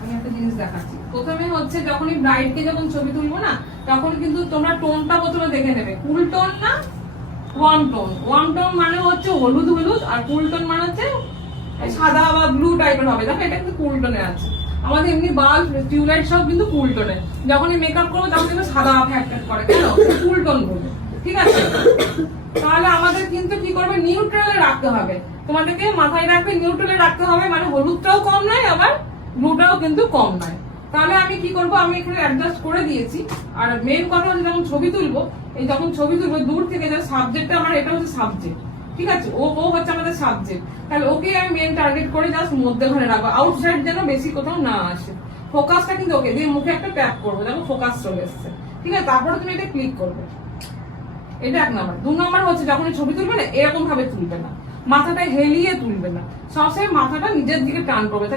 আমি একটা জিনিস দেখাচ্ছি। প্রথমে হচ্ছে যখনই ব্রাইডকে যখন ছবি তুলবো না, তখন কিন্তু তোমরা টোনটা প্রথমে দেখে নেবে, কুল টোন না ওয়ার্ম টোন। ওয়ার্ম টোন মানে হচ্ছে হলুদ হলুদ, আর কুল টোন মানে হচ্ছে সাদা বা ব্লু টাইপের হবে। দেখো এটা কিন্তু কুল টোনে আছে। আমাদের এমনি বাল্ব টিউবলাইট সব কিন্তু কুল টোনে। যখনই মেকআপ করবো তখন কিন্তু সাদা ফ্যাক্টর করে, কেন? কুল টোন করবে, ঠিক আছে? তাহলে আমাদের কিন্তু কি করবে, নিউট্রালে রাখতে হবে। তোমাদেরকে মাথায় রাখবে নিউট্রালে রাখতে হবে, মানে হলুদটাও কম নয় আবার ব্লুটাও কিন্তু কম নয়। তাহলে আমি কি করব, আমি এখানে অ্যাডজাস্ট করে দিয়েছি। আর মেন কথা হচ্ছে যখন ছবি তুলবো, এই যখন ছবি তুলবো দূর থেকে যে সাবজেক্টটা আমার, এটা হচ্ছে সাবজেক্ট, ঠিক আছে? ও হচ্ছে আমাদের সাবজেক্ট। তাহলে ওকে আমি মেন টার্গেট করে জাস্ট মধ্যে ঘরে রাখবো, আউটসাইড যেন বেশি কোথাও না আসে। ফোকাসটা কিন্তু ওকে দিয়ে মুখে একটা ট্যাপ করবো, যেন ফোকাস চলে এসছে, ঠিক আছে? তারপরে তুমি এটা ক্লিক করবে। এটা 1 নাম্বার। 2 নাম্বার হচ্ছে যখন ছবি তুলবে না, এরকম ভাবে তুলবে না, মাথাটা হেলিয়ে তুলবে না, সবসময় মাথাটা নিজের দিকে টান করবে।